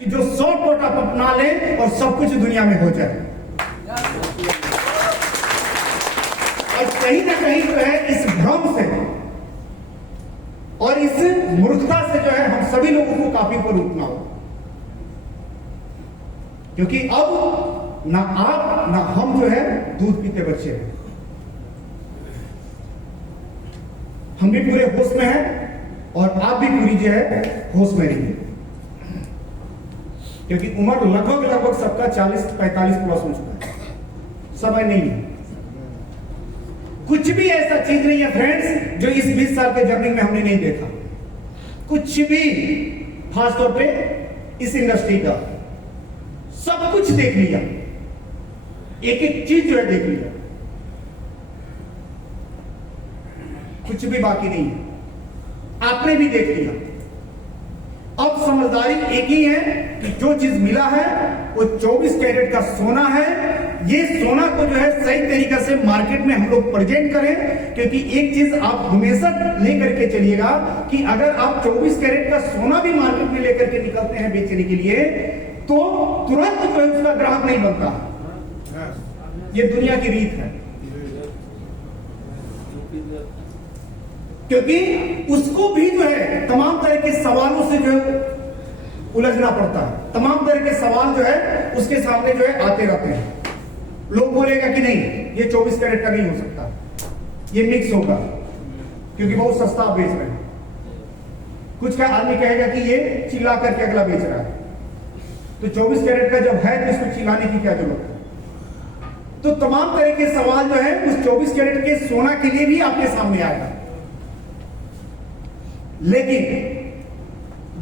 कि जो शॉर्टकट आप अपना लें और सब कुछ दुनिया में हो जाए। और कहीं ना कहीं जो है इस भ्रम से और इस मूर्खता से जो है हम सभी लोगों को काफी ऊपर उठना हो, क्योंकि अब ना आप ना हम जो है दूध पीते बच्चे हैं। हम भी पूरे होश में हैं और आप भी पूरी जो है होश में नहीं है, क्योंकि उम्र लगभग सबका 40-45 प्लस हो चुका है। समय नहीं है, कुछ भी ऐसा चीज नहीं है फ्रेंड्स जो इस 20 साल के जर्नी में हमने नहीं देखा। कुछ भी, खासतौर पे इस इंडस्ट्री का सब कुछ देख लिया, एक एक चीज जो है देख लिया, कुछ भी बाकी नहीं है, आपने भी देख लिया। अब समझदारी एक ही है कि जो चीज मिला है वो 24 कैरेट का सोना है। ये सोना को जो है सही तरीके से मार्केट में हम लोग प्रेजेंट करें, क्योंकि एक चीज आप हमेशा लेकर के चलिएगा कि अगर आप 24 कैरेट का सोना भी मार्केट में लेकर के निकलते हैं बेचने के लिए, तो तुरंत जो है उसका ग्राहक नहीं बनता। ये दुनिया की रीत है, क्योंकि उसको भी जो है तमाम तरह के सवालों से जो है उलझना पड़ता है। तमाम तरह के सवाल जो है उसके सामने जो है आते रहते हैं। लोग बोलेगा कि नहीं ये 24 कैरेट का नहीं हो सकता, ये मिक्स होगा क्योंकि बहुत सस्ता आप बेच रहे हैं। कुछ का आदमी कहेगा कि ये चिल्ला करके अगला बेच रहा है, तो 24 कैरेट का जब है तो इसको चिल्लाने की क्या जरूरत है। तो तमाम तरह के सवाल जो है उस 24 कैरेट के सोना के लिए भी आपके सामने आएगा। लेकिन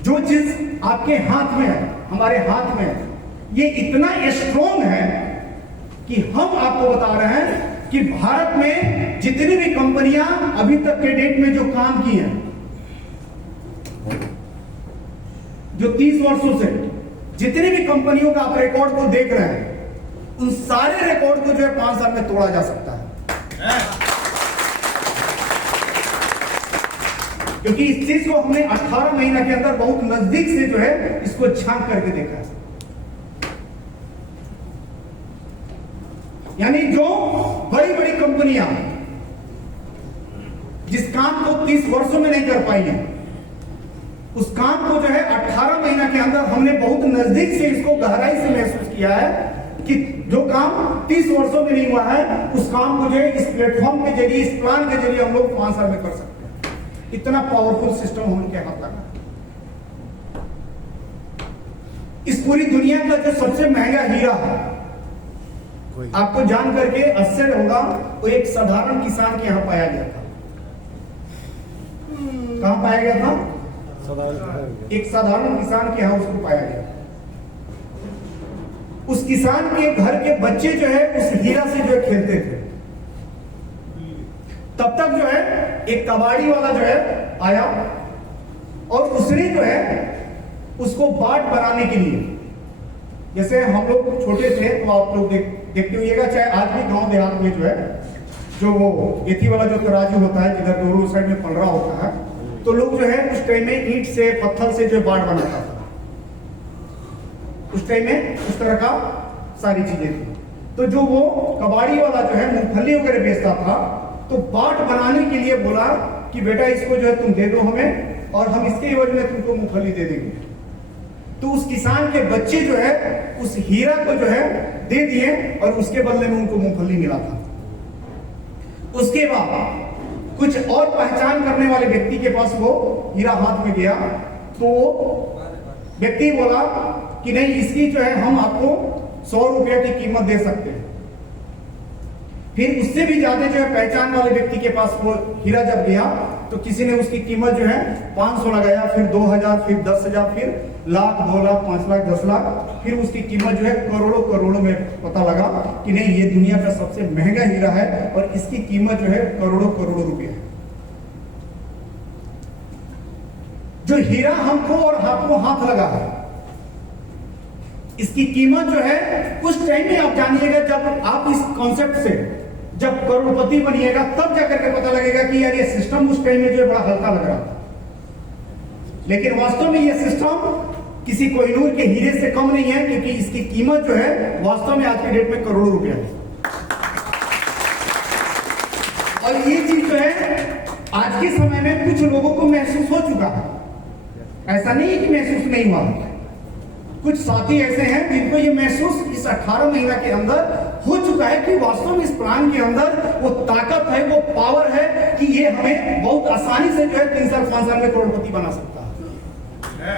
जो चीज आपके हाथ में है, हमारे हाथ में है, ये इतना स्ट्रॉन्ग है कि हम आपको बता रहे हैं कि भारत में जितनी भी कंपनियां अभी तक के डेट में जो काम की हैं, जो 30 वर्षों से जितनी भी कंपनियों का आप रिकॉर्ड को देख रहे हैं, उन सारे रिकॉर्ड को जो है 5 साल में तोड़ा जा सकता है। क्योंकि इस चीज को हमने 18 महीना के अंदर बहुत नजदीक से जो है इसको झांक करके देखा है। यानी जो बड़ी बड़ी कंपनियां जिस काम को 30 वर्षों में नहीं कर पाई है, उस काम को जो है 18 महीना के अंदर हमने बहुत नजदीक से इसको गहराई से महसूस किया है कि जो काम 30 वर्षों में नहीं हुआ है, उस काम को जो है इस प्लेटफॉर्म के जरिए, इस प्लान के जरिए हम लोग 5 साल में कर सकते हैं। इतना पावरफुल सिस्टम हम उनके हाथ लगा। इस पूरी दुनिया का जो सबसे महंगा हीरा है, आपको जान करके आश्चर्य होगा, वो एक साधारण किसान के यहां पाया गया था। कहां पाया गया था? एक साधारण किसान के यहां उसको पाया गया। उस किसान के घर के बच्चे जो है उस हीरा से जो है खेलते थे। तब तक जो है एक कबाड़ी वाला जो है आया और उसने जो है उसको बाट बनाने के लिए, जैसे हम लोग छोटे थे तो आप लोग देखते होइएगा, चाहे आज भी गांव देहात में जो है जो वो एथी वाला जो तराजू होता है जिधर दोनों साइड में पलड़ा होता है, तो लोग जो है उस टाइम में ईंट से पत्थर से जो बाट बनाता था। उस टाइम में उस तरह का सारी चीजें थी। तो जो वो कबाड़ी वाला जो है मूंगफली वगैरह बेचता था, तो बाट बनाने के लिए बोला कि बेटा इसको जो है तुम दे दो हमें और हम इसके एवज में तुमको मूंगफली दे देंगे। तो उस किसान के बच्चे जो है उस हीरा को जो है दे दिए और उसके बदले में उनको मूंगफली मिला था। उसके बाद कुछ और पहचान करने वाले व्यक्ति के पास वो हीरा हाथ में गया, तो व्यक्ति बोला कि नहीं, इसकी जो है हम आपको 100 रुपया की कीमत दे सकते हैं। फिर उससे भी ज्यादा जो है पहचान वाले व्यक्ति के पास वो हीरा जब गया, तो किसी ने उसकी कीमत जो है 500 लगाया, फिर 2000, फिर 10,000, फिर लाख, 2 लाख, 5 लाख, 10 लाख, फिर उसकी कीमत जो है करोड़ों में पता लगा कि नहीं, ये दुनिया का सबसे महंगा हीरा है और इसकी कीमत जो है करोड़ों रुपए है। जो हीरा हमको और आपको हाथ लगा है, इसकी कीमत जो है उस टाइम में आप जानिएगा जब आप इस कॉन्सेप्ट से जब करोड़पति बनिएगा, तब जाकर के पता लगेगा कि यार ये सिस्टम उस टाइम में जो है बड़ा हल्का लग रहा था। लेकिन वास्तव में ये सिस्टम किसी कोहिनूर के हीरे से कम नहीं है, क्योंकि इसकी कीमत जो है वास्तव में आज के डेट में करोड़ों रुपया है। और ये चीज जो है आज के समय में कुछ लोगों को महसूस हो चुका है, ऐसा नहीं है कि महसूस नहीं हुआ। कुछ साथी ऐसे हैं जिनको ये महसूस इस 18 महीना के अंदर हो चुका है कि वास्तव में इस प्लान के अंदर वो ताकत है, वो पावर है कि ये हमें बहुत आसानी से जो है 3 साल 5 साल में करोड़पति बना सकता है।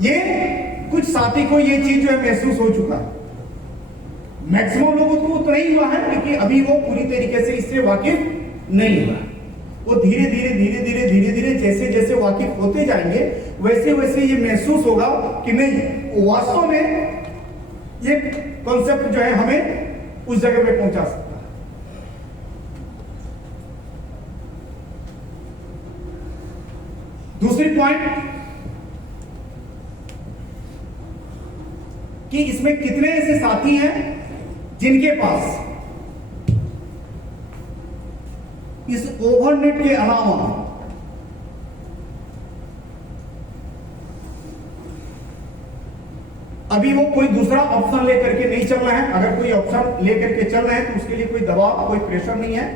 ये कुछ साथी को ये चीज जो है महसूस हो चुका है। मैक्सिमम लोगों को तो नहीं हुआ है, क्योंकि अभी वो पूरी तरीके से इससे वाकिफ नहीं हुआ। वो धीरे धीरे जैसे जैसे वाकिफ होते जाएंगे वैसे वैसे ये महसूस होगा कि नहीं, वास्तव में ये कॉन्सेप्ट जो है हमें उस जगह पे पहुंचा सकता है। दूसरी पॉइंट कि इसमें कितने ऐसे साथी हैं जिनके पास इस ओवरनेट के अलावा अभी वो कोई दूसरा ऑप्शन लेकर के नहीं चल रहा है। अगर कोई ऑप्शन लेकर के चल रहे हैं तो उसके लिए कोई दबाव, कोई प्रेशर नहीं है।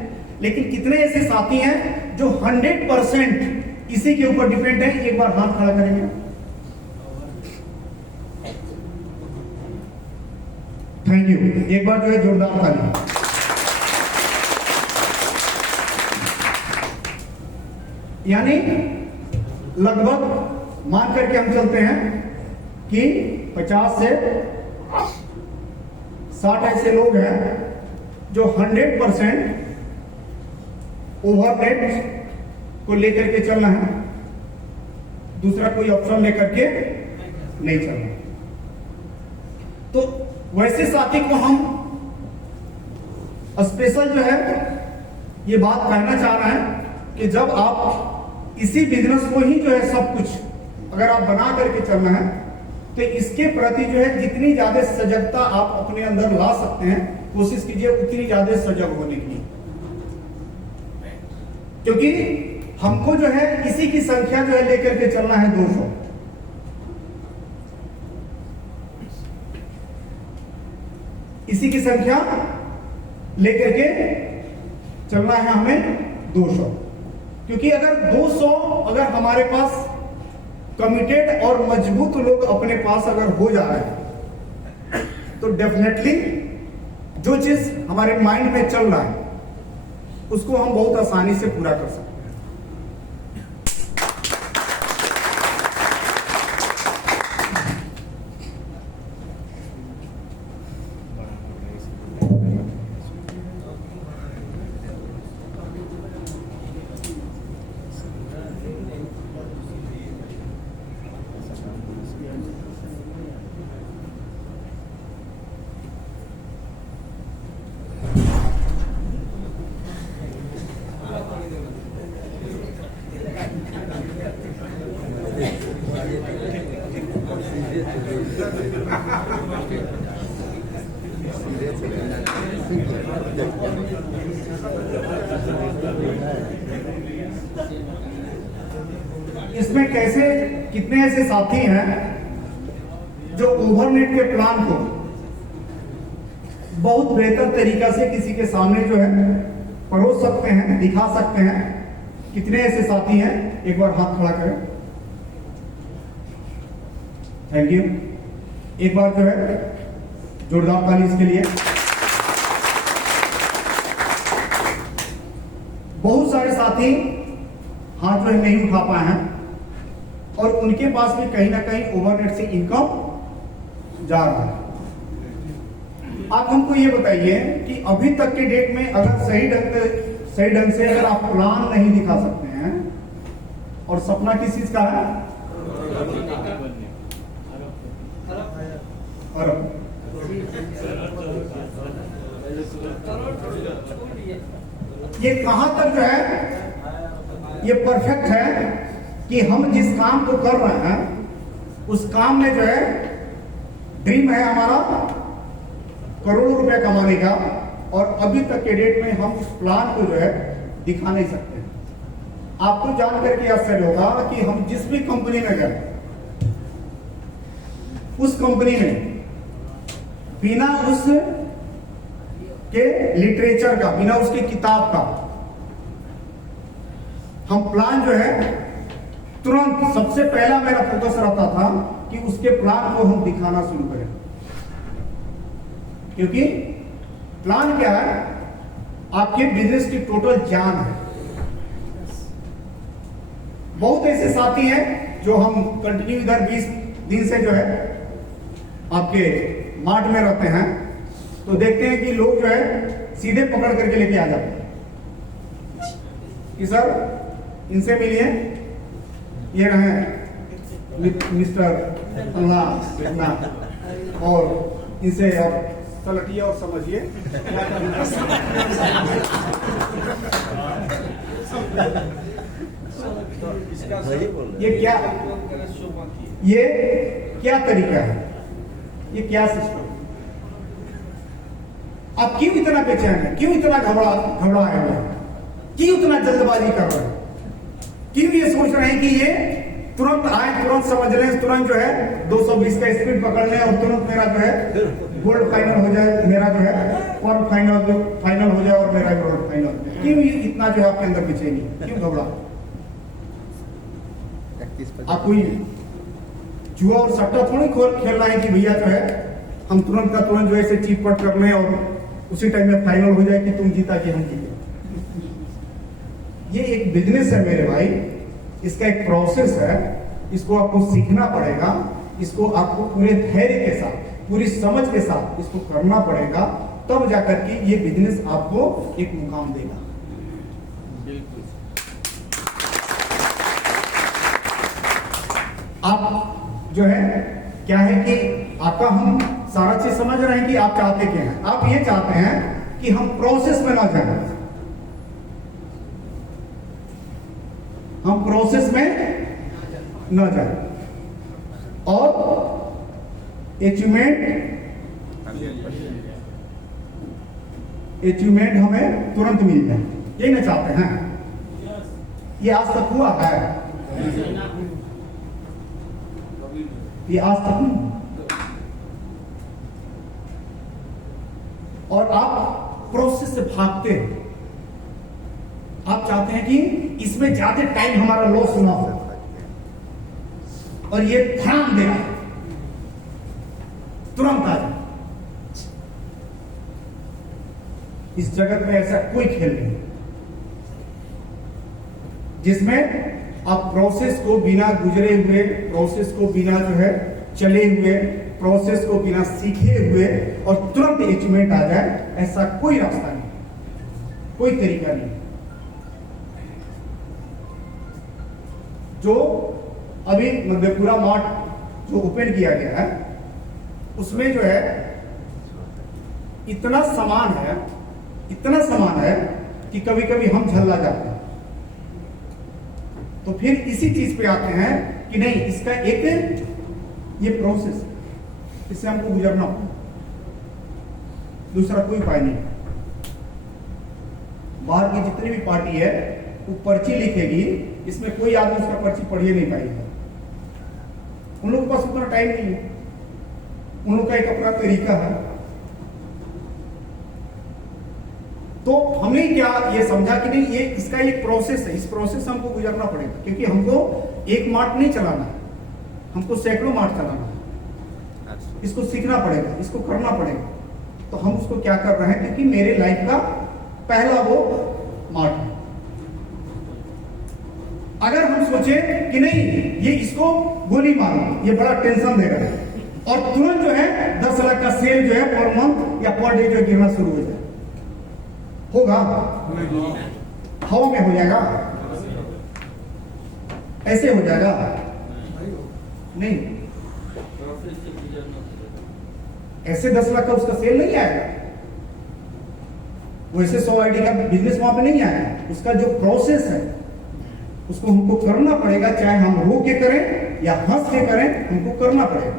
लेकिन कितने ऐसे साथी हैं जो 100% इसी के ऊपर डिपेंड है? एक बार हाथ खड़ा करेंगे। Thank you. एक बार जो है जोरदार ताली। यानी लगभग मान करके हम चलते हैं कि 50 से 60 ऐसे लोग हैं जो 100% ओवरनेट को लेकर के चलना है, दूसरा कोई ऑप्शन लेकर के नहीं चलना। तो वैसे साथी को हम स्पेशल जो है ये बात कहना चाह रहे हैं कि जब आप इसी बिजनेस को ही जो है सब कुछ अगर आप बना करके चलना है तो इसके प्रति जो है जितनी ज्यादा सजगता आप अपने अंदर ला सकते हैं कोशिश कीजिए उतनी ज्यादा सजग होने की, क्योंकि हमको जो है इसी की संख्या जो है लेकर के चलना है 200। इसी की संख्या लेकर के चलना है हमें 200, क्योंकि अगर 200 अगर हमारे पास कमिटेड और मजबूत लोग अपने पास अगर हो जा रहे हैं तो डेफिनेटली जो चीज हमारे माइंड में चल रहा है उसको हम बहुत आसानी से पूरा कर सकते हैं। इसमें कैसे कितने ऐसे साथी हैं जो ओवरनेट के प्लान को बहुत बेहतर तरीका से किसी के सामने जो है परोस सकते हैं, दिखा सकते हैं? कितने ऐसे साथी हैं? एक बार हाथ खड़ा करें। Thank you. एक बार जो है जोरदार ताली इसके लिए। बहुत सारे साथी हाथ जो है नहीं उठा पाए हैं और उनके पास भी कहीं ना कहीं ओवरनेट से इनकम जा रहा है। आप हमको ये बताइए कि अभी तक के डेट में अगर सही ढंग से अगर आप प्लान नहीं दिखा सकते हैं, और सपना किस चीज का है? अरब। ये कहां तक जो है ये परफेक्ट है कि हम जिस काम को कर रहे हैं उस काम में जो है ड्रीम है हमारा करोड़ों रुपए कमाने का, और अभी तक के डेट में हम उस प्लान को जो है दिखा नहीं सकते। आपको जान करके आश्चर्य होगा कि हम जिस भी कंपनी में गए, उस कंपनी में बिना उस के लिटरेचर का, बिना उसकी किताब का, हम प्लान जो है तुरंत सबसे पहला मेरा फोकस रहता था कि उसके प्लान को हम दिखाना शुरू करें। क्योंकि प्लान क्या है? आपके बिजनेस की टोटल जान है। बहुत ऐसे साथी हैं जो हम कंटिन्यू इधर 20 दिन से जो है आपके मार्ट में रहते हैं, तो देखते हैं कि लोग जो है सीधे पकड़ करके लेके आ जाते हैं कि सर इनसे मिलिए, ये रहे मिस्टर अल्लाह इतना, और इनसे आप सलटिए और समझिए। ये क्या तरीका है? ये क्या सिस्टम? आप क्यों इतना बेचैन है? क्यों इतना घबराए हुए? क्यों इतना जल्दबाजी कर रहे हैं? क्यों ये सोच रहे हैं कि ये तुरंत आए, तुरंत समझ लें, तुरंत जो है 220 का स्पीड पकड़ लें और तुरंत मेरा जो है गोल्ड फाइनल हो जाए, मेरा जो है और फाइनल हो जाए और मेरा गोल्ड फाइनल? क्यों इतना जो है आपके अंदर बेचैनी? क्यों घबरा? आप कोई जुआ और सट्टा थोड़ी खेलना है कि भैया जो है हम तुरंत का तुरंत जो है चीट-पट कर लें और उसी टाइम में फाइनल हो जाए कि तुम जीता कि हम जीते। ये एक बिजनेस है मेरे भाई, इसका एक प्रोसेस है, इसको आपको सीखना पड़ेगा, इसको आपको पूरे धैर्य के साथ, पूरी समझ के साथ इसको करना पड़ेगा, तब जाकर के ये बिजनेस आपको एक मुकाम देगा। आप जो है क्या है कि आपका हम सारा चीज समझ रहे हैं कि आप चाहते क्या हैं। आप ये चाहते हैं कि हम प्रोसेस में ना जाए, हम प्रोसेस में न जाए और अचीवमेंट हमें तुरंत मिल जाए, यही ना चाहते हैं। ये आज तक हुआ है? ये आज तक नहीं। और आप प्रोसेस से भागते हैं, आप चाहते हैं कि इसमें ज्यादा टाइम हमारा लॉस ना हो और ये ध्यान देना तुरंत आ जाए। इस जगत में ऐसा कोई खेल नहीं जिसमें आप प्रोसेस को बिना गुजरे हुए, प्रोसेस को बिना जो है चले हुए, प्रोसेस को बिना सीखे हुए और तुरंत अचीवमेंट आ जाए, ऐसा कोई रास्ता नहीं, कोई तरीका नहीं। जो अभी मधेपुरा मार्ट जो ओपन किया गया है, उसमें जो है इतना सामान है, इतना सामान है कि कभी कभी हम झल्ला जाते हैं। तो फिर इसी चीज पे आते हैं कि नहीं, इसका एक ये प्रोसेस है, इससे हमको गुजरना होगा, दूसरा कोई उपाय नहीं। बाहर की जितनी भी पार्टी है वो पर्ची लिखेगी, इसमें कोई आदमी उसका पर्ची पढ़िए नहीं पाएगा। उन लोगों के पास उतना टाइम नहीं है, उन लोगों का एक अपना तरीका है। तो हमने क्या ये समझा कि नहीं, ये इसका एक प्रोसेस है, इस प्रोसेस से हमको गुजरना पड़ेगा, क्योंकि हमको एक मार्ट नहीं चलाना है, हमको सैकड़ों मार्ट चलाना है। इसको सीखना पड़ेगा, इसको करना पड़ेगा। तो हम उसको क्या कर रहे हैं, क्योंकि मेरे लाइफ का पहला वो मार्ट है। अगर हम सोचे कि नहीं ये इसको गोली मारो, ये बड़ा टेंशन देगा, और तुरंत जो है 10 लाख का सेल जो है पर मंथ या पर डे जो गिरना शुरू हो जाए, होगा? हवा में हो जाएगा, ऐसे हो जाएगा नहीं। ऐसे 10 लाख का उसका सेल नहीं आएगा, वैसे 100 आईडी का बिजनेस वहां पे नहीं आएगा। उसका जो प्रोसेस है उसको हमको करना पड़ेगा, चाहे हम रो के करें या हंस के करें, हमको करना पड़ेगा,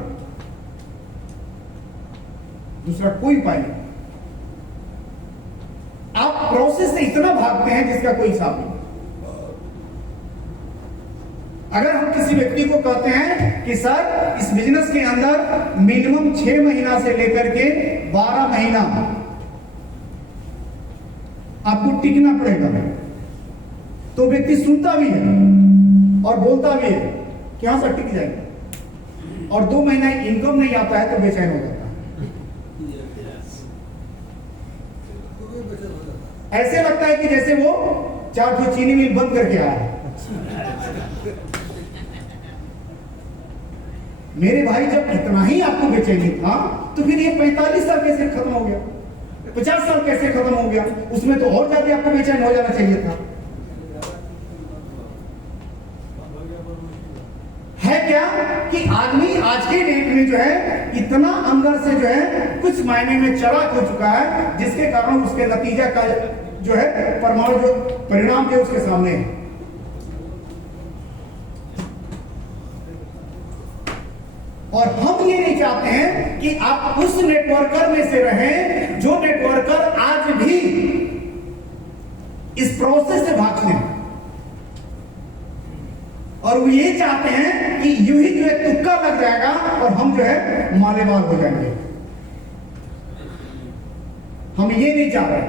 दूसरा कोई उपाय नहीं। आप प्रोसेस से इतना भागते हैं जिसका कोई हिसाब नहीं। अगर हम किसी व्यक्ति को कहते हैं कि सर इस बिजनेस के अंदर मिनिमम 6 महीना से लेकर के 12 महीना आपको टिकना पड़ेगा, तो व्यक्ति सुनता भी है और बोलता भी है कि हाँ सर टिक जाएगा, और 2 महीना इनकम नहीं आता है तो बेचैन हो जाता है। ऐसे लगता है कि जैसे वो 4 ठो चीनी मिल बंद करके आया है। मेरे भाई जब इतना ही आपको बेचैनी था तो फिर ये 45 साल कैसे खत्म हो गया, 50 साल कैसे खत्म हो गया? उसमें तो और ज्यादा आपको बेचैन हो जाना चाहिए था। है क्या कि आदमी आज के डेट में जो है इतना अंदर से जो है कुछ मायने में चराक हो चुका है, जिसके कारण उसके नतीजा का जो है परमाणु जो परिणाम जो उसके सामने है। और हम ये नहीं चाहते हैं कि आप उस नेटवर्कर में से रहें जो नेटवर्कर आज भी इस प्रोसेस से भागते हैं, और वो ये चाहते हैं कि यूं ही जो है तुक्का लग जाएगा और हम जो है मालेमाल हो जाएंगे। हम ये नहीं चाह रहे,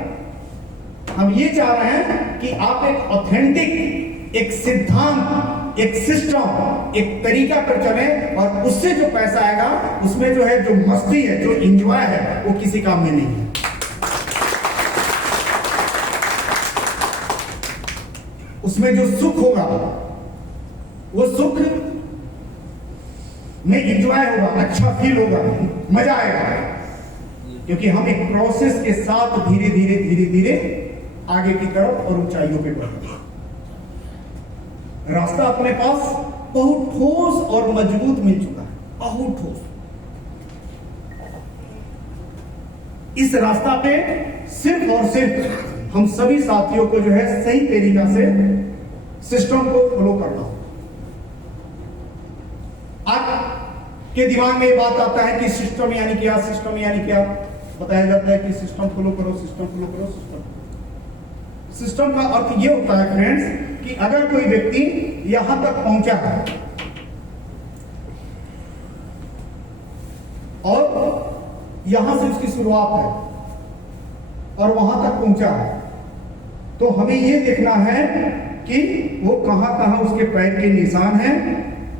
हम ये चाह रहे हैं कि आप एक ऑथेंटिक, एक सिद्धांत, एक सिस्टम, एक तरीका पर चले, और उससे जो पैसा आएगा उसमें जो है जो मस्ती है, जो इंजॉय है, वो किसी काम में नहीं है। उसमें जो सुख होगा वो सुख में इंजॉय होगा, अच्छा फील होगा, मजा आएगा, क्योंकि हम एक प्रोसेस के साथ धीरे धीरे धीरे धीरे आगे की तरफ और ऊंचाइयों पे बढ़ रहे हैं। रास्ता अपने पास बहुत ठोस और मजबूत मिल चुका है, बहुत ठोस। इस रास्ता पे सिर्फ और सिर्फ हम सभी साथियों को जो है सही तरीका से सिस्टम को फॉलो करना होगा। आपके दिमाग में बात आता है कि सिस्टम यानी क्या, सिस्टम यानी क्या? बताया जाता है कि सिस्टम फॉलो करो, सिस्टम फॉलो करो, सिस्टम। सिस्टम का अर्थ यह होता है फ्रेंड्स कि अगर कोई व्यक्ति यहां तक पहुंचा है और यहां से उसकी शुरुआत है और वहां तक पहुंचा है, तो हमें यह देखना है कि वो कहां कहां उसके पैर के निशान हैं।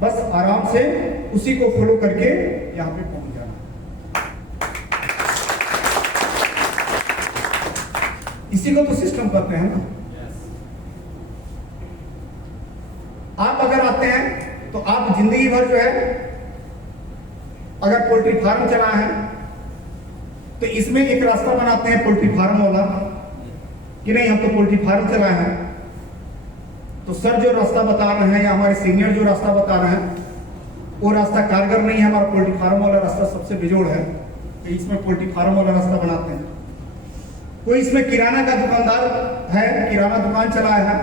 बस आराम से उसी को फॉलो करके यहां पे पहुंच जाना। इसी को तो सिस्टम कहते हैं ना। आप अगर आते हैं तो आप जिंदगी भर जो है अगर पोल्ट्री फार्म चला है तो इसमें एक रास्ता बनाते हैं पोल्ट्री फार्म वाला कि नहीं हम तो पोल्ट्री फार्म चला है, तो सर जो रास्ता बता रहे हैं या हमारे सीनियर जो रास्ता बता रहे हैं वो रास्ता कारगर नहीं है, हमारा पोल्ट्री फार्म वाला रास्ता सबसे बेजोड़ है, तो इसमें पोल्ट्री फार्म वाला रास्ता बनाते हैं। कोई इसमें किराना का दुकानदार है, किराना दुकान चलाया है,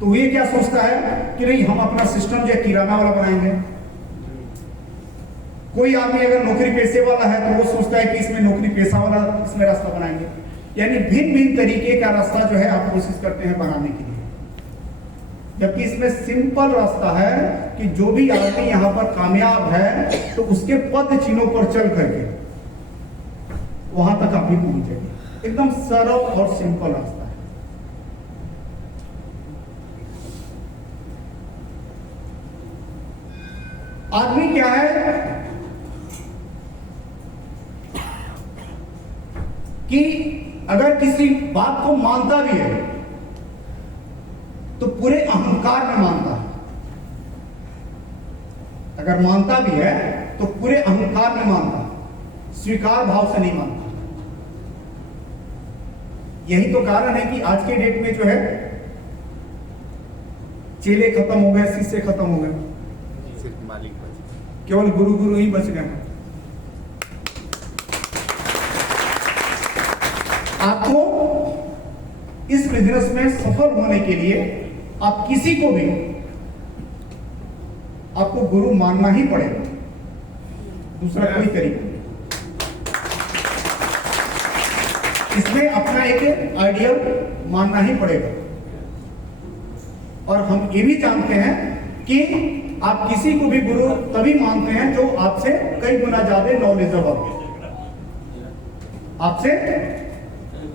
तो ये क्या सोचता है कि नहीं हम अपना सिस्टम जो है किराना वाला बनाएंगे। कोई आदमी अगर नौकरी पेशे वाला है तो वो सोचता है कि इसमें नौकरी पेशा वाला इसमें रास्ता बनाएंगे। यानी भिन्न भिन्न तरीके का रास्ता जो है आप कोशिश करते हैं बनाने के लिए, जबकि इसमें सिंपल रास्ता है कि जो भी आदमी यहां पर कामयाब है तो उसके पद चिन्हों पर चल करके वहां तक आप भी पहुंचेंगे। एकदम सरल और सिंपल रास्ता है। आदमी क्या है कि अगर किसी बात को मानता भी है तो पूरे अहंकार में मानता है। अगर मानता भी है तो पूरे अहंकार में मानता है, स्वीकार भाव से नहीं मानता। यही तो कारण है कि आज के डेट में जो है चेले खत्म हो गए, शिष्य खत्म हो गए, सिर्फ मालिक बचे, केवल गुरु गुरु ही बच गए। आपको इस बिजनेस में सफल होने के लिए आप किसी को भी आपको गुरु मानना ही पड़ेगा, दूसरा कोई तरीका नहीं। इसमें अपना एक आइडियल मानना ही पड़ेगा। और हम ये भी जानते हैं कि आप किसी को भी गुरु तभी मानते हैं जो आपसे कई गुना ज्यादा नॉलेजेबल, आपसे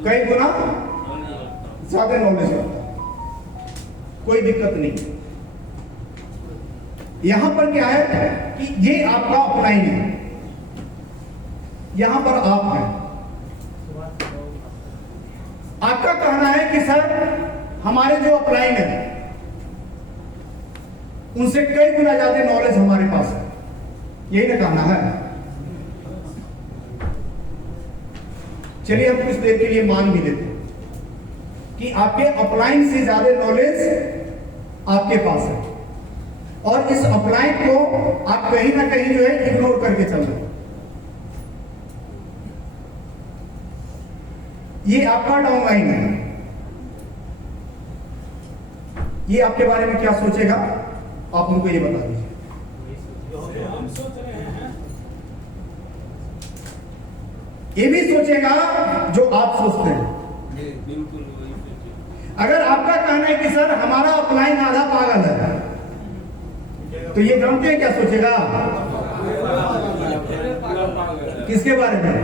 कई गुना ज्यादा नॉलेजेबल, कोई दिक्कत नहीं। यहां पर क्या है कि ये आपका अपलाइन है, यहां पर आप हैं। आपका कहना है कि सर हमारे जो अपलाइन है उनसे कई गुना ज्यादा नॉलेज हमारे पास है, यही ना कहना है। चलिए हम कुछ देर के लिए मान भी लेते हैं कि आपके अपलाइन से ज्यादा नॉलेज आपके पास है, और इस अपलाइन को आप कहीं ना कहीं जो है इग्नोर करके चल रहे हैं। ये आपका डाउनलाइन है, ये आपके बारे में क्या सोचेगा आप उनको ये बता दीजिए। हम सोच रहे हैं, ये भी सोचेगा जो आप सोचते हैं। बिल्कुल वही सोचिए। अगर आपका कहना है कि सर हमारा अपलाइन आधा पागल है, तो ये जानते हैं क्या सोचेगा किसके बारे में?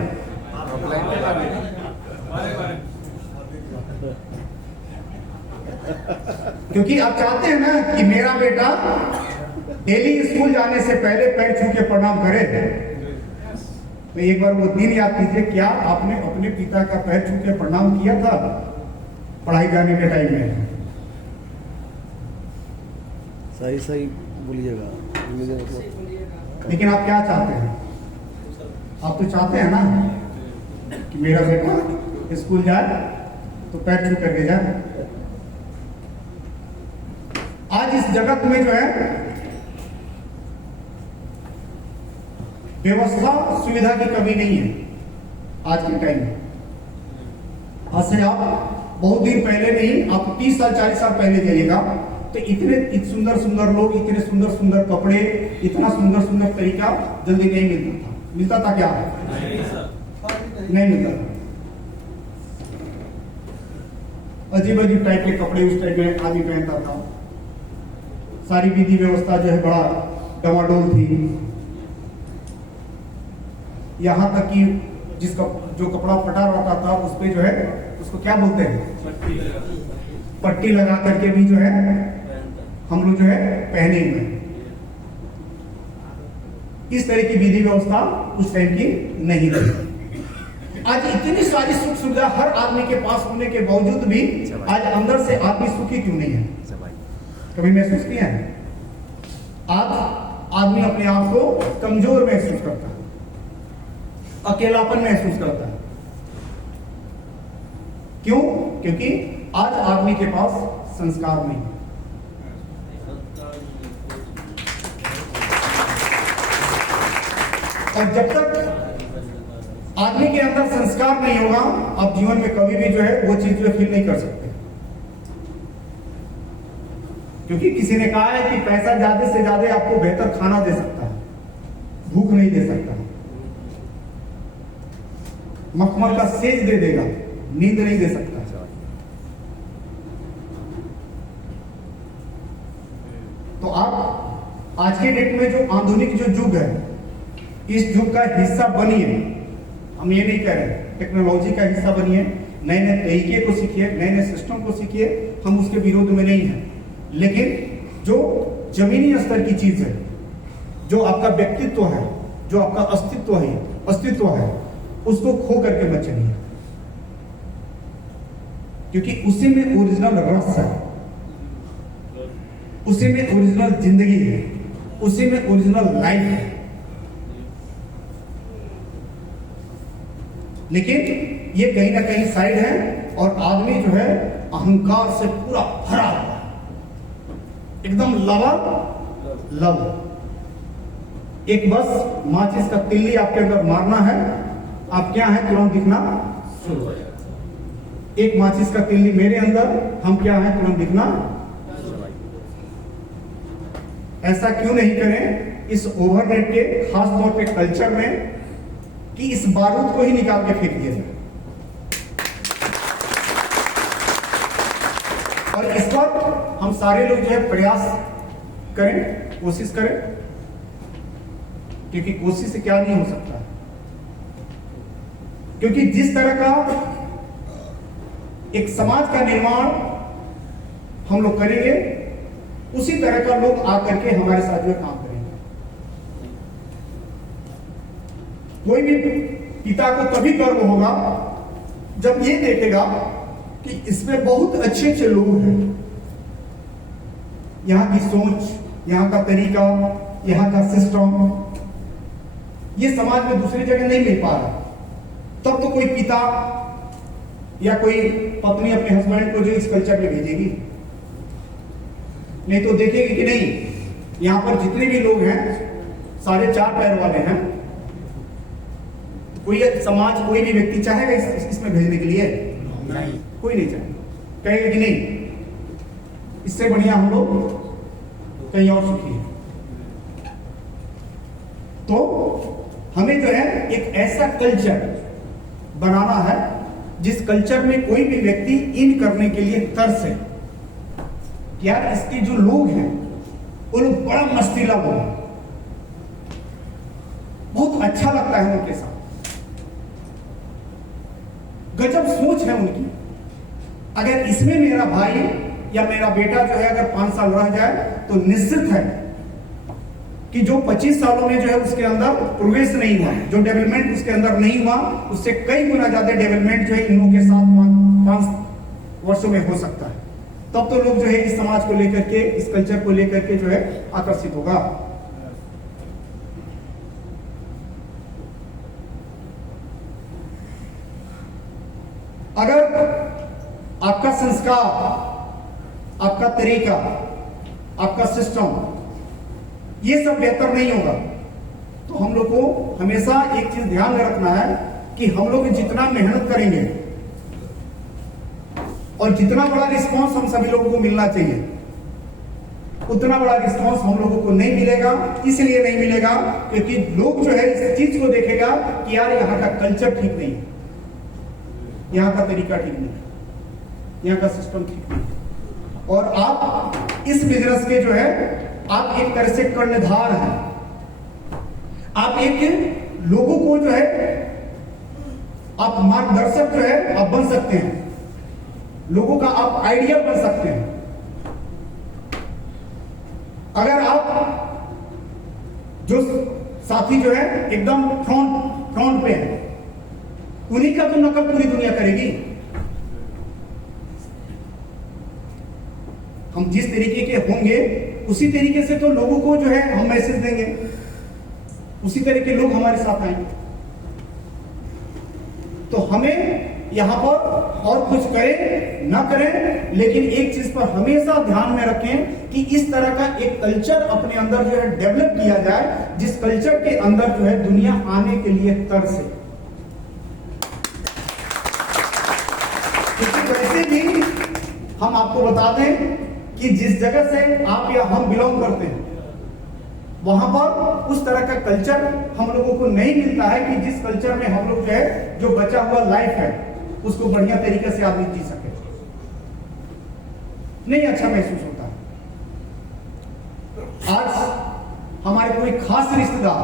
क्योंकि आप चाहते हैं ना कि मेरा बेटा डेली स्कूल जाने से पहले पैर छू के प्रणाम करे। तो एक बार वो दिन याद कीजिए, क्या आपने अपने पिता का पैर छू के प्रणाम किया था पढ़ाई करने के टाइम में? सही सही बोलिएगा। लेकिन आप क्या चाहते हैं? आप तो चाहते हैं ना कि मेरा बेटा स्कूल जाए तो पैर छू करके जाए। आज इस जगत में जो है व्यवस्था सुविधा की कमी नहीं है। आज के टाइम में आज से आप बहुत दिन पहले नहीं, आप 30 साल 40 साल पहले जाइएगा तो इतने सुंदर सुंदर लोग, इतने सुंदर सुंदर कपड़े, इतना सुंदर सुंदर तरीका जल्दी नहीं मिलता था। मिलता था क्या? नहीं मिलता था। अजीब अजीब टाइप के कपड़े उस टाइप में आदमी पहनता था। सारी विधि व्यवस्था जो है बड़ा डमाडोल थी। यहां तक कि जिसका जो कपड़ा फटा रहता था उस पे जो है उसको क्या बोलते हैं, पट्टी लगा करके भी जो है हम लोग जो है पहने हुए हैं। इस तरह की विधि व्यवस्था उस टाइम की नहीं थी। आज इतनी सारी सुख सुविधा हर आदमी के पास होने के बावजूद भी आज अंदर से आदमी सुखी क्यों नहीं है? कभी महसूस किया है? आज आदमी अपने आप को कमजोर महसूस करता है, अकेलापन महसूस करता है। क्यों? क्योंकि आज आदमी के पास संस्कार नहीं है। और जब तक आदमी के अंदर संस्कार नहीं होगा, आप जीवन में कभी भी जो है वो चीज जो फील नहीं कर सकते। क्योंकि किसी ने कहा है कि पैसा ज्यादा से ज्यादा आपको बेहतर खाना दे सकता है, भूख नहीं दे सकता। मखमल का सेज दे देगा, नींद नहीं दे सकता। तो आप आज के डेट में जो आधुनिक जो युग है, इस युग का हिस्सा बनिए। हम ये नहीं कह रहे टेक्नोलॉजी का हिस्सा बनिए, नए नए तरीके को सीखिए, नए नए सिस्टम को सीखिए। हम उसके विरोध में नहीं है, लेकिन जो जमीनी स्तर की चीज है, जो आपका व्यक्तित्व है, जो आपका अस्तित्व है, उसको खो करके मत चलिए। क्योंकि उसी में ओरिजिनल रस है, उसी में ओरिजिनल जिंदगी है, उसी में ओरिजिनल लाइफ है। लेकिन ये कहीं ना कहीं साइड है, और आदमी जो है अहंकार से पूरा भरा हुआ है, एकदम लव। एक बस माचिस का तिल्ली आपके अंदर मारना है, आप क्या है तुरंत दिखना शुरू हो जाएगा। एक माचिस का तिल्ली मेरे अंदर, हम क्या है तुरंत दिखना। ऐसा क्यों नहीं करें इस ओवरनेट के खास तौर पे कल्चर में कि इस बारूद को ही निकाल के फेंक दिया जाए। और इस वक्त हम सारे लोग जो है प्रयास करें, कोशिश करें, क्योंकि कोशिश से क्या नहीं हो सकता। क्योंकि जिस तरह का एक समाज का निर्माण हम लोग करेंगे, उसी तरह का लोग आकर के हमारे साथ जो काम करेंगे। कोई भी पिता को तभी गर्व होगा जब ये देखेगा कि इसमें बहुत अच्छे अच्छे लोग हैं, यहां की सोच, यहां का तरीका, यहां का सिस्टम ये समाज में दूसरी जगह नहीं मिल पा रहा। तब तो कोई पिता या कोई पत्नी अपने हस्बैंड को जो इस कल्चर में भेजेगी, नहीं तो देखेगी कि नहीं यहां पर जितने भी लोग हैं सारे चार पैर वाले हैं। कोई समाज, कोई भी व्यक्ति चाहेगा इसमें भेजने के लिए? नहीं, कोई नहीं चाहेगा। कहेगा कि नहीं, इससे बढ़िया हम लोग कहीं और सुखी है। तो हमें जो है एक ऐसा कल्चर बनाना है जिस कल्चर में कोई भी व्यक्ति इन करने के लिए तरसे। यार इसके जो लोग हैं वो लोग बड़ा मस्तीला लोग हैं, बहुत अच्छा लगता है उनके साथ, गजब सोच है उनकी। अगर इसमें मेरा भाई या मेरा बेटा जो है अगर 5 साल रह जाए तो निश्चित है कि जो 25 सालों में जो है उसके अंदर प्रोग्रेस नहीं हुआ, जो डेवलपमेंट उसके अंदर नहीं हुआ, उससे कई गुना ज्यादा डेवलपमेंट जो है इन लोगों के साथ 5 वर्षों में हो सकता है। तब तो लोग जो है इस समाज को लेकर के, इस कल्चर को लेकर के जो है आकर्षित होगा। अगर आपका संस्कार, आपका तरीका, आपका सिस्टम ये सब बेहतर नहीं होगा तो हम लोग को हमेशा एक चीज ध्यान में रखना है कि हम लोग जितना मेहनत करेंगे और जितना बड़ा रिस्पांस हम सभी लोगों को मिलना चाहिए, उतना बड़ा रिस्पांस हम लोगों को नहीं मिलेगा। इसलिए नहीं मिलेगा क्योंकि लोग जो है इस चीज को देखेगा कि यार यहाँ का कल्चर ठीक नहीं है, यहाँ का तरीका ठीक नहीं है, यहाँ का सिस्टम ठीक नहीं है। और आप इस बिजनेस के जो है आप एक तरह से कर्णधार हैं। आप एक लोगों को जो है आप मार्गदर्शक जो है आप बन सकते हैं, लोगों का आप आइडियल बन सकते हैं। अगर आप जो साथी जो है एकदम फ्रंट पे है, उन्हीं का तो नकल पूरी दुनिया करेगी। हम जिस तरीके के होंगे उसी तरीके से तो लोगों को जो है हम मैसेज देंगे, उसी तरह के लोग हमारे साथ आएंगे। तो हमें यहां पर और कुछ करें ना करें, लेकिन एक चीज पर हमेशा ध्यान में रखें कि इस तरह का एक कल्चर अपने अंदर जो है डेवलप किया जाए, जिस कल्चर के अंदर जो है दुनिया आने के लिए तरसे। क्योंकि वैसे भी हम आपको बता दें कि जिस जगह से आप या हम बिलोंग करते हैं वहां पर उस तरह का कल्चर हम लोगों को नहीं मिलता है कि जिस कल्चर में हम लोग जो है जो बचा हुआ लाइफ है उसको बढ़िया तरीके से आदमी जी सके। नहीं अच्छा महसूस होता। आज हमारे कोई खास रिश्तेदार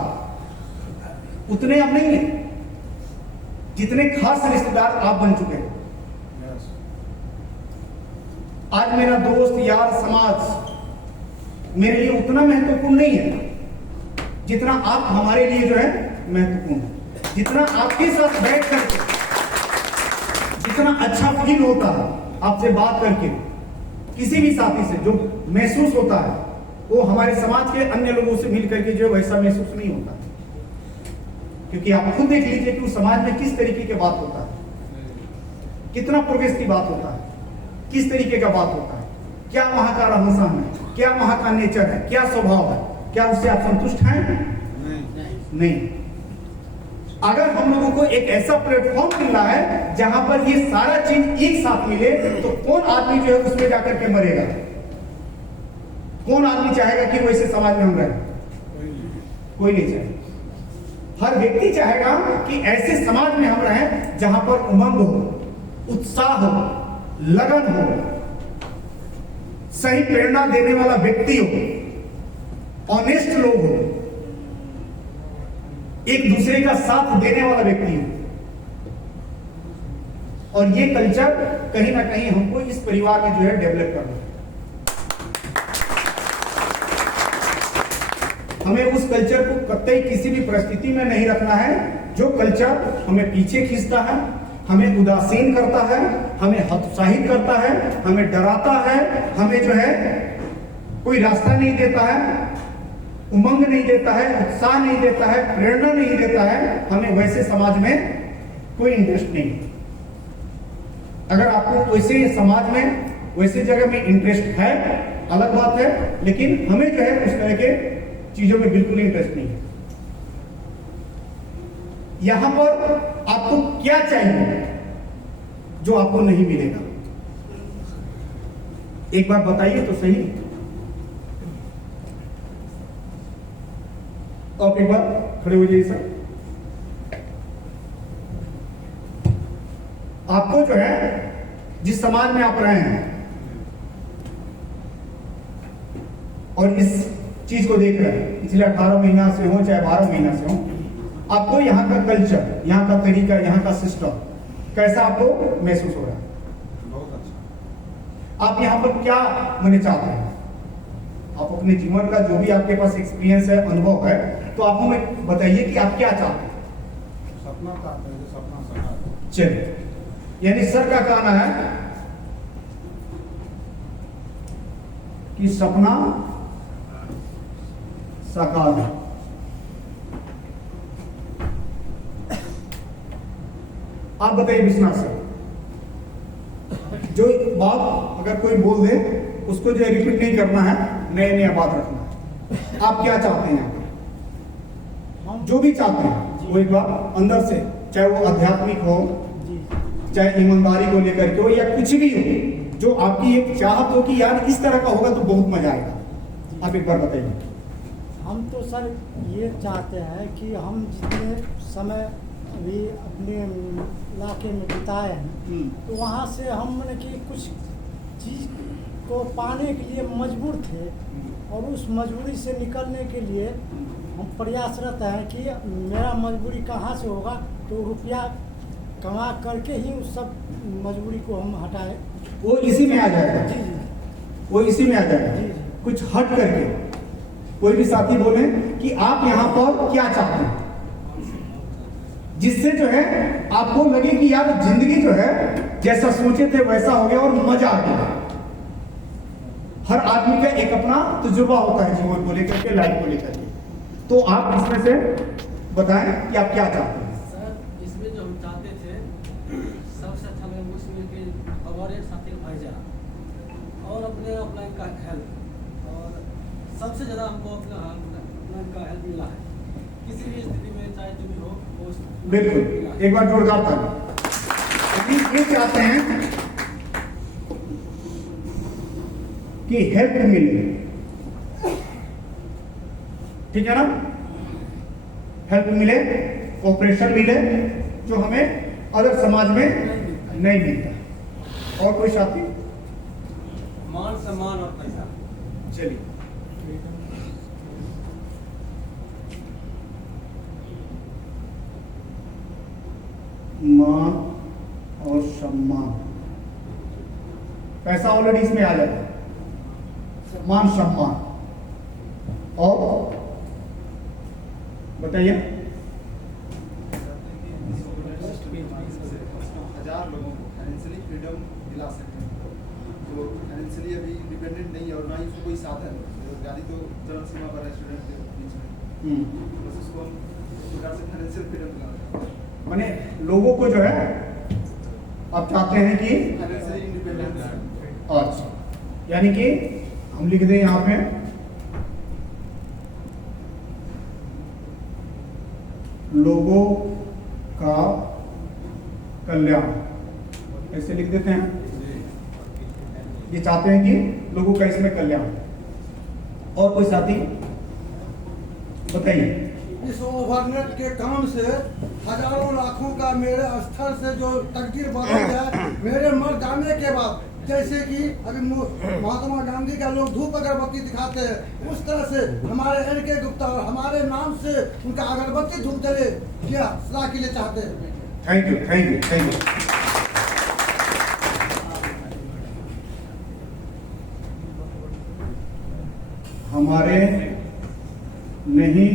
उतने अब नहीं है जितने खास रिश्तेदार आप बन चुके हैं। आज मेरा दोस्त यार समाज मेरे लिए उतना महत्वपूर्ण नहीं है जितना आप हमारे लिए जो है महत्वपूर्ण है। जितना आपके साथ बैठ करके जितना अच्छा फील होता है आपसे बात करके, किसी भी साथी से जो महसूस होता है वो हमारे समाज के अन्य लोगों से मिल करके जो वैसा महसूस नहीं होता। क्योंकि आप खुद देख लीजिए कि उस समाज में किस तरीके की बात होता है, कितना प्रोग्रेस की बात होता है, किस तरीके का बात होता है, क्या वहां का रहन सहन है, क्या वहां का नेचर है, क्या स्वभाव है, क्या उससे आप संतुष्ट हैं? नहीं। अगर हम लोगों को एक ऐसा प्लेटफॉर्म मिल रहा है जहां पर ये सारा चीज एक साथ मिले तो कौन आदमी जो है उसमें जाकर के मरेगा? कौन आदमी चाहेगा कि वैसे समाज में हम रहें? कोई नहीं चाहेगा। हर व्यक्ति चाहेगा कि ऐसे समाज में हम रहें जहां पर उमंग हो, उत्साह हो, लगन हो, सही प्रेरणा देने वाला व्यक्ति हो, ऑनेस्ट लोग हो, एक दूसरे का साथ देने वाला व्यक्ति हो। और ये कल्चर कहीं ना कहीं हमको इस परिवार में जो है डेवलप करना है। हमें उस कल्चर को कतई किसी भी परिस्थिति में नहीं रखना है जो कल्चर हमें पीछे खींचता है, हमें उदासीन करता है, हमें हतोत्साहित करता है, हमें डराता है, हमें जो है कोई रास्ता नहीं देता है, उमंग नहीं देता है, उत्साह नहीं देता है, प्रेरणा नहीं देता है। हमें वैसे समाज में कोई इंटरेस्ट नहीं। अगर आपको वैसे समाज में वैसे जगह में इंटरेस्ट है अलग बात है, लेकिन हमें जो है उस तरह के चीजों में बिल्कुल इंटरेस्ट नहीं है। यहां पर आपको क्या चाहिए जो आपको नहीं मिलेगा? एक बार बताइए तो सही। आप एक बार खड़े हो जाइए सर। आपको जो है जिस समाज में आप रहे हैं और इस चीज को देख रहे हैं, पिछले 18 महीना से हो चाहे 12 महीना से हो, आपको यहाँ का कल्चर, यहाँ का तरीका, यहाँ का सिस्टम कैसा आपको महसूस हो रहा है? बहुत अच्छा। आप यहाँ पर क्या होने चाहते हैं? आप अपने जीवन का जो भी आपके पास एक्सपीरियंस है, अनुभव है, तो आप हमें बताइए कि आप क्या चाहते हैं। सपना था, मेरे सपना सका। चलिए, यानी सर का कहना है कि सपना साकार है। आप बताइए विश्वनाथ सर, जो बात अगर कोई बोल दे उसको जो रिपीट नहीं करना है, नया नया बात रखना है। आप क्या चाहते हैं? हम जो भी चाहते हैं वो एक बार अंदर से, चाहे वो आध्यात्मिक हो, जी चाहे ईमानदारी को लेकर के हो, या कुछ भी हो, जो आपकी एक चाहत हो कि यार इस तरह का होगा तो बहुत मजा आएगा। आप एक बार बताइए। हम तो सर ये चाहते हैं कि हम जितने समय अभी अपने इलाके में बिताए हैं, तो वहाँ से हम माने कि कुछ चीज़ को पाने के लिए मजबूर थे, और उस मजबूरी से निकलने के लिए हम प्रयासरत हैं कि मेरा मजबूरी कहाँ से होगा, तो रुपया कमा करके ही उस सब मजबूरी को हम हटाएं। वो इसी में आ जाएगा। जी जी वो इसी में आ जाएगा। जी, जी। कुछ हट करके कोई भी साथी बोले कि आप यहाँ पर क्या चाहते हैं, जिससे जो है आपको लगे कि यार जिंदगी जो है जैसा सोचे थे वैसा हो गया और मजा आ गया। हर आदमी का एक अपना तजुर्बा होता है जीवन को लेकर के, लाइफ को लेकर के। तो आप इसमें से बताएं कि आप क्या चाहते हैं। सर इसमें जो हम चाहते थे, सबसे अच्छा लगा उसमें कि हमारे साथी भाईचारा और अपने अपलाइन का हेल्प, और सबसे ज़्यादा हमको अपना का हेल्प मिला है। किसी भी स्थिति में चाहे जो भी हो, वो बिल्कुल, एक बार जोरदार ताली। ये चाहते हैं कि हेल्प मिले, ठीक है ना? हेल्प मिले, ऑपरेशन मिले, जो हमें अलग समाज में नहीं मिलता। और कोई साथी? मान सम्मान और पैसा। चलिए, मान और सम्मान, पैसा ऑलरेडी इसमें आ जाता है। मान सम्मान और बताइए। 1000 लोगों को फाइनेंशियली फ्रीडम दिला सकते हैं, जो फाइनेंशियली अभी इंडिपेंडेंट नहीं है और ना ही उसको कोई साधन, बेरोजगारी तो चरम सीमा पर है स्टूडेंट के बीच में, बस उसको हम इस प्रकार से फाइनेंशियल फ्रीडम दिला सकते हैं। माने लोगों को जो है आप चाहते हैं कि फाइनेंशियली इंडिपेंडेंट। अच्छा, यानी कि हम लिख दें यहाँ पे लोगों का कल्याण, ऐसे लिख देते हैं। ये चाहते हैं कि लोगों का इसमें कल्याण। और कोई साथी बताइए। इस ओवरनेट के काम से हजारों लाखों का मेरे स्तर से जो तकदीर बदल है, मेरे मर जाने के बाद जैसे कि अभी महात्मा गांधी का लोग धूप अगरबत्ती दिखाते हैं, उस तरह से हमारे NK गुप्ता और हमारे नाम से उनका अगरबत्ती धूप जले, क्या सदा के लिए चाहते हैं। Thank you, thank you, thank you. हमारे नहीं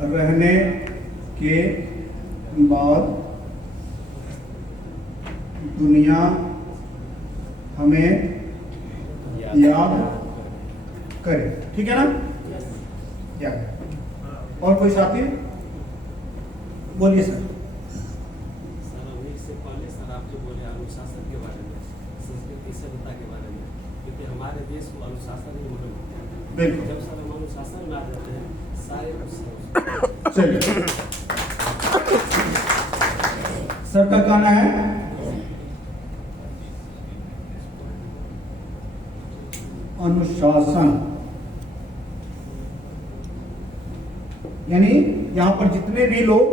रहने के बाद दुनिया हमें याद करे, ठीक है ना? याद। और कोई साथी बोलिए सर। सर अभी इससे पहले सर आप जो बोले अनुशासन के बारे में, संस्कृति सभ्यता के बारे में, क्योंकि हमारे देश को अनुशासन ही मालूम होता है। बिल्कुल। जब सर हम अनुशासन में आ जाते हैं सारे चलिए, सर का कहना है अनुशासन, यानी यहां पर जितने भी लोग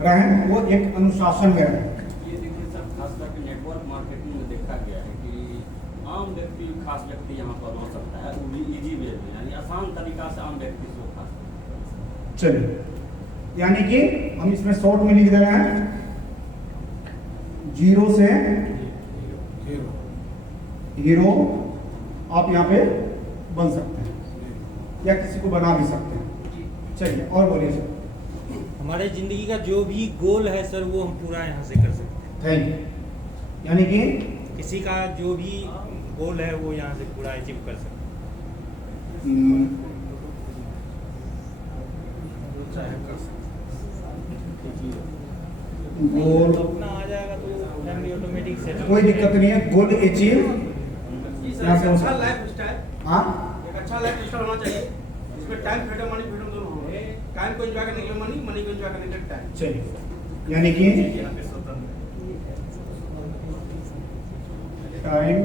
रहें वो एक अनुशासन में रहें। ये देखिए सर, खास करके नेटवर्क मार्केटिंग में देखा गया है कि आम व्यक्ति, खास व्यक्ति यहाँ पर हो सकता है, वो भी इजी वे में, यानी आसान तरीका से आम व्यक्ति से खास। चलिए, यानी कि हम इसमें शॉर्ट में लिख दे रहे हैं 0 से हीरो आप यहाँ पे बन सकते हैं या किसी को बना भी सकते हैं। चलिए और बोलिए सर। हमारे जिंदगी का जो भी गोल है सर वो हम पूरा यहाँ से कर सकते हैं। Thank you. यानी कि किसी का जो भी गोल है वो यहाँ से पूरा अचीव कर सकते गोल हैं। अपना आ जाएगा तो फैमिली ऑटोमेटिक सेट। कोई दिक्कत नहीं है, गोल अचीव यहाँ से अच्छा लाइफ स्टाइल, हाँ एक अच्छा लाइफ स्टाइल होना चाहिए, इसमें टाइम फ्रीडम, मनी फ्रीडम दोनों हो। टाइम को एंजॉय करने के लिए मनी, मनी को एंजॉय करने के लिए टाइम। चलिए, यानी कि टाइम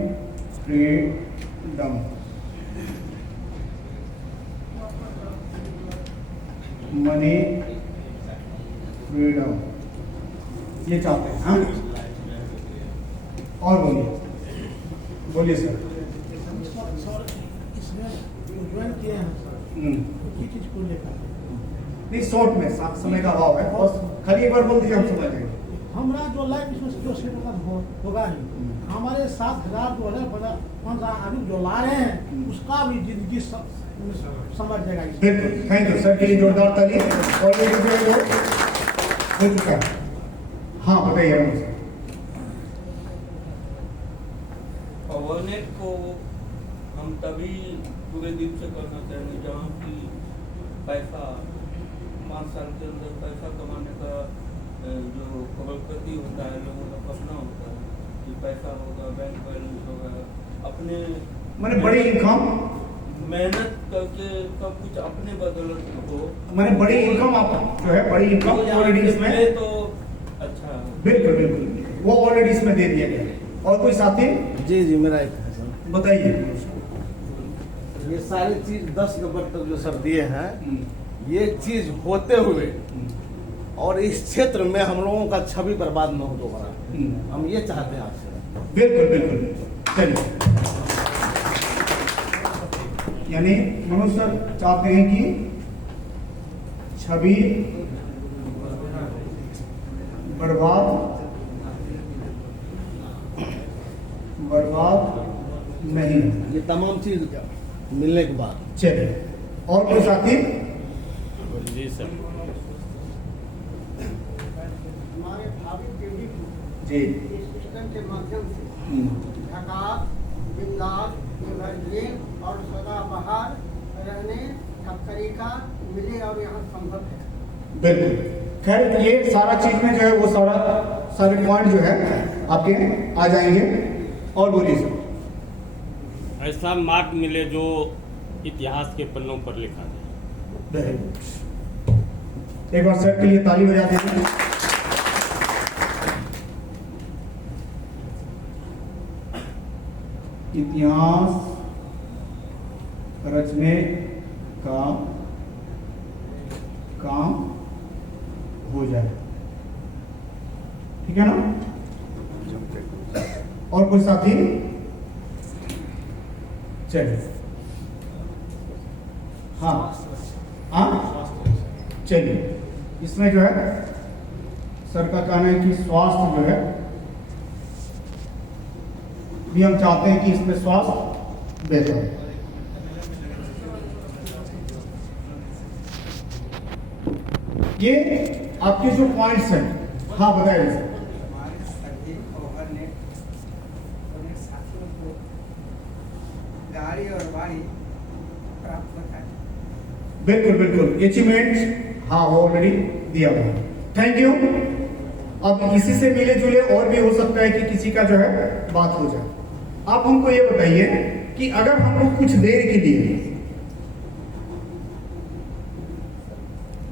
फ्रीडम, मनी फ्रीडम, ये चाहते हैं। हाँ और बोलिए सर। इसमें ज्वाइन किए हैं की चीज को लेकर नहीं, शॉर्ट में समय का अभाव है, बस खाली एक बार बोल दीजिए, हम समझ जाएंगे। हमारा जो लाइफ इसमें जो सेटलमेंट होगा ही, हमारे 7,000-2,015 आदमी जो ला रहे हैं उसका भी जिंदगी समझ जाएगा। बिल्कुल, थैंक यू सर के लिए जोरदार ताली। और ये जो हो चुका है। हाँ बताइए मुझे। ओवरनेट को हम तभी पूरे दिन से करना चाहिए जहाँ की पैसा 5 साल के अंदर पैसा कमाने का जो करोड़पति होता है, लोगों का सपना होता है कि पैसा होगा, बैंक बैलेंस होगा, अपने मैंने बड़ी इनकम, मेहनत करके सब कुछ अपने बदौलत हो। मैंने बड़ी इनकम, आप जो है बड़ी इनकम ऑलरेडी इसमें, तो अच्छा बिल्कुल बिल्कुल वो ऑलरेडी इसमें दे दिया गया। और कोई साथी जी जी मेरा एक है सर। बताइए। ये सारी चीज 10 नंबर तक जो सर दिए हैं, ये चीज होते हुए और इस क्षेत्र में हम लोगों का छवि बर्बाद न हो दोबारा, हम ये चाहते हैं आपसे। बिल्कुल बिल्कुल। चलिए, यानी मनोज सर चाहते हैं कि छवि बर्बाद नहीं। ये तमाम चीज मिलने के बाद। चलिए और कोई साथी। जी सर। हमारे भावी पीढ़ी को जी इस सिस्टम के माध्यम से झकास, बिंदास, एवरग्रीन और सदाबहार रहने का तरीका मिले और यहाँ संभव है। बिल्कुल। खैर ये सारा चीज में जो है वो सारे पॉइंट जो है आपके आ जाएंगे। और बोलिए सर। ऐसा मार्ग मिले जो इतिहास के पन्नों पर लिखा जाए। एक बार सर के लिए ताली बजा दीजिए। इतिहास रचने का काम हो जाए, ठीक है ना? कोई साथी? चलिए, हाँ हाँ चलिए, इसमें जो है सर का कहना है कि स्वास्थ्य जो है भी हम चाहते हैं कि इसमें स्वास्थ्य बेहतर है। ये आपके जो पॉइंट्स हैं, हाँ बताइए। हमारे सभी ओवरनेट साथियों को गाड़ी और वाड़ी प्राप्त होता है। बिल्कुल बिल्कुल, अचीवमेंट हाँ वो ऑलरेडी दिया हुआ है। Thank you. अब इसी से मिले जुले और भी हो सकता है कि किसी का जो है बात हो जाए। आप हमको ये बताइए कि अगर हम लोग कुछ देर के लिए